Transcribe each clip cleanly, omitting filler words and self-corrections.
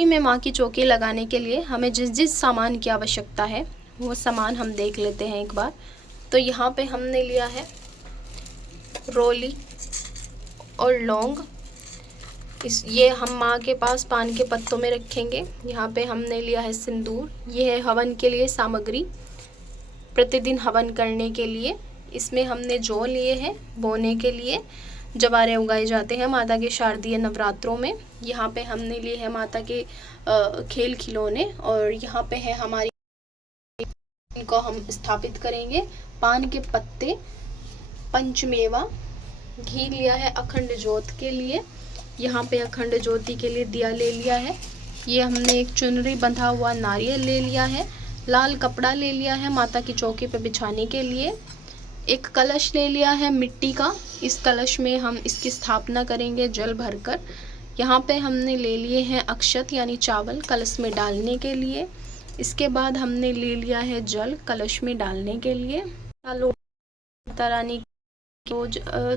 नवरात्रि में माँ की चौकी लगाने के लिए हमें जिस जिस सामान की आवश्यकता है वो सामान हम देख लेते हैं एक बार। तो यहाँ पे हमने लिया है रोली और लौंग। ये हम माँ के पास पान के पत्तों में रखेंगे। यहाँ पे हमने लिया है सिंदूर। ये है हवन के लिए सामग्री, प्रतिदिन हवन करने के लिए। इसमें हमने जौ लिए हैं बोने के लिए, जवारे उगाए जाते हैं माता के शारदीय नवरात्रों में। यहाँ पे हमने लिए है माता के खेल खिलौने, और यहाँ पे है हमारी, इनको हम स्थापित करेंगे। पान के पत्ते, पंचमेवा, घी लिया है अखंड ज्योत के लिए। यहाँ पे अखंड ज्योति के लिए दिया ले लिया है। ये हमने एक चुनरी बंधा हुआ नारियल ले लिया है। लाल कपड़ा ले लिया है माता की चौकी पे बिछाने के लिए। एक कलश ले लिया है मिट्टी का। इस कलश में हम इसकी स्थापना करेंगे जल भरकर। यहाँ पे हमने ले लिए हैं अक्षत यानी चावल कलश में डालने के लिए। इसके बाद हमने ले लिया है जल कलश में डालने के लिए। माता रानी को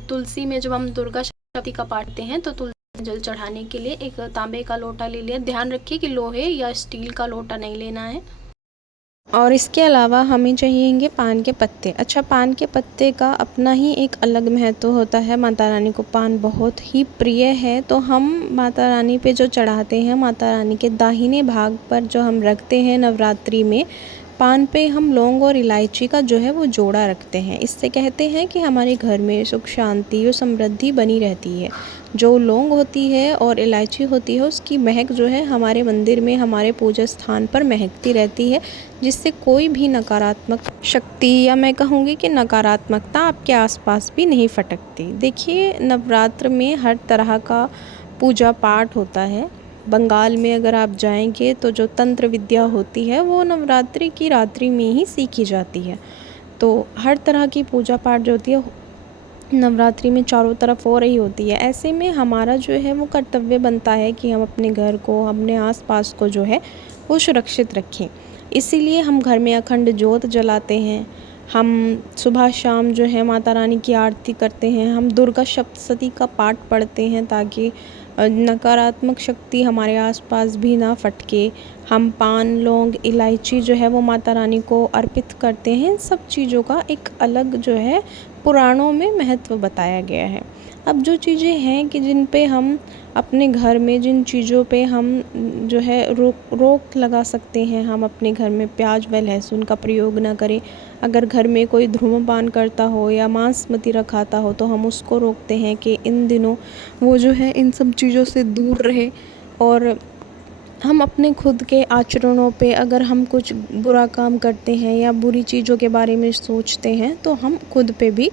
तुलसी में जब हम दुर्गा शक्ति का पाठते हैं तो तुलसी में जल चढ़ाने के लिए एक तांबे का लोटा ले लिया। ध्यान रखिए कि लोहे या स्टील का लोटा नहीं लेना है। और इसके अलावा हमें चाहिएंगे पान के पत्ते। अच्छा, पान के पत्ते का अपना ही एक अलग महत्व होता है। माता रानी को पान बहुत ही प्रिय है, तो हम माता रानी पे जो चढ़ाते हैं, माता रानी के दाहिने भाग पर जो हम रखते हैं नवरात्रि में, पान पे हम लौंग और इलायची का जो है वो जोड़ा रखते हैं। इससे कहते हैं कि हमारे घर में सुख शांति और समृद्धि बनी रहती है। जो लौंग होती है और इलायची होती है उसकी महक जो है हमारे मंदिर में, हमारे पूजा स्थान पर महकती रहती है, जिससे कोई भी नकारात्मक शक्ति या मैं कहूँगी कि नकारात्मकता आपके आसपास भी नहीं फटकती। देखिए, नवरात्र में हर तरह का पूजा पाठ होता है। बंगाल में अगर आप जाएंगे तो जो तंत्र विद्या होती है वो नवरात्रि की रात्रि में ही सीखी जाती है। तो हर तरह की पूजा पाठ जो होती है नवरात्रि में चारों तरफ हो रही होती है। ऐसे में हमारा जो है वो कर्तव्य बनता है कि हम अपने घर को, अपने आसपास को जो है वो सुरक्षित रखें। इसीलिए हम घर में अखंड ज्योत जलाते हैं। हम सुबह शाम जो है माता रानी की आरती करते हैं। हम दुर्गा सप्तशती का पाठ पढ़ते हैं ताकि नकारात्मक शक्ति हमारे आसपास भी ना फटके। हम पान, लौंग, इलायची जो है वो माता रानी को अर्पित करते हैं। सब चीज़ों का एक अलग जो है पुराणों में महत्व बताया गया है। अब जो चीज़ें हैं कि जिन पे हम अपने घर में, जिन चीज़ों पे हम जो है रोक लगा सकते हैं, हम अपने घर में प्याज व लहसुन का प्रयोग ना करें। अगर घर में कोई धूम्रपान करता हो या मांस मदिरा खाता हो तो हम उसको रोकते हैं कि इन दिनों वो जो है इन सब चीज़ों से दूर रहे। और हम अपने खुद के आचरणों पे अगर हम कुछ बुरा काम करते हैं या बुरी चीज़ों के बारे में सोचते हैं तो हम खुद पे भी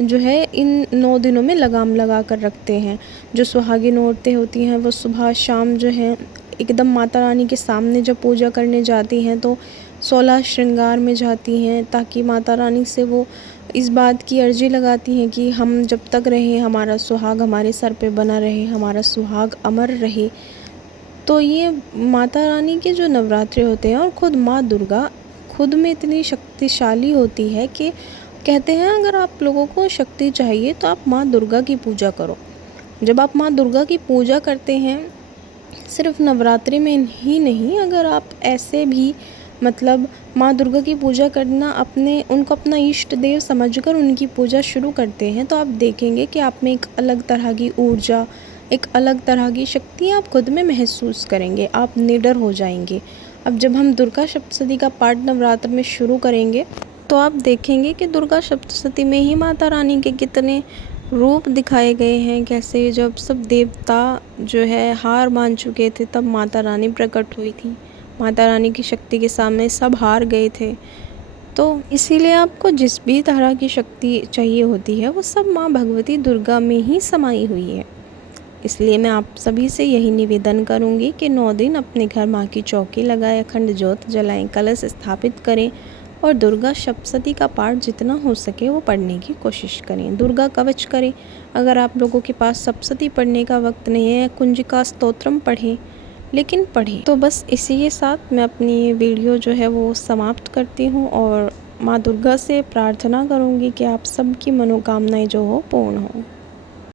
जो है इन 9 दिनों में लगाम लगा कर रखते हैं। जो सुहागिन औरतें होती हैं वो सुबह शाम जो है एकदम माता रानी के सामने जब पूजा करने जाती हैं तो 16 श्रृंगार में जाती हैं, ताकि माता रानी से वो इस बात की अर्जी लगाती हैं कि हम जब तक रहें हमारा सुहाग हमारे सर पे बना रहे, हमारा सुहाग अमर रहे। तो ये माता रानी के जो नवरात्रे होते हैं, और खुद माँ दुर्गा खुद में इतनी शक्तिशाली होती है कि कहते हैं अगर आप लोगों को शक्ति चाहिए तो आप माँ दुर्गा की पूजा करो। जब आप माँ दुर्गा की पूजा करते हैं, सिर्फ नवरात्रि में ही नहीं, अगर आप ऐसे भी मतलब माँ दुर्गा की पूजा करना, उनको अपना इष्ट देव समझकर उनकी पूजा शुरू करते हैं, तो आप देखेंगे कि आप में एक अलग तरह की ऊर्जा, एक अलग तरह की शक्ति आप खुद में महसूस करेंगे। आप निडर हो जाएंगे। अब जब हम दुर्गा सप्तशती का पाठ नवरात्र में शुरू करेंगे तो आप देखेंगे कि दुर्गा सप्तशती में ही माता रानी के कितने रूप दिखाए गए हैं। कैसे जब सब देवता जो है हार मान चुके थे तब माता रानी प्रकट हुई थी। माता रानी की शक्ति के सामने सब हार गए थे। तो इसीलिए आपको जिस भी तरह की शक्ति चाहिए होती है वो सब माँ भगवती दुर्गा में ही समाई हुई है। इसलिए मैं आप सभी से यही निवेदन करूँगी कि 9 दिन अपने घर माँ की चौकी लगाएं, अखंड ज्योत जलाएं, कलश स्थापित करें और दुर्गा सप्तशती का पाठ जितना हो सके वो पढ़ने की कोशिश करें। दुर्गा कवच करें। अगर आप लोगों के पास सप्तशती पढ़ने का वक्त नहीं है, कुंजिका स्तोत्रम पढ़ें, लेकिन पढ़ें। तो बस इसी के साथ मैं अपनी ये वीडियो जो है वो समाप्त करती हूँ और माँ दुर्गा से प्रार्थना करूँगी कि आप सबकी मनोकामनाएं जो हो पूर्ण हो।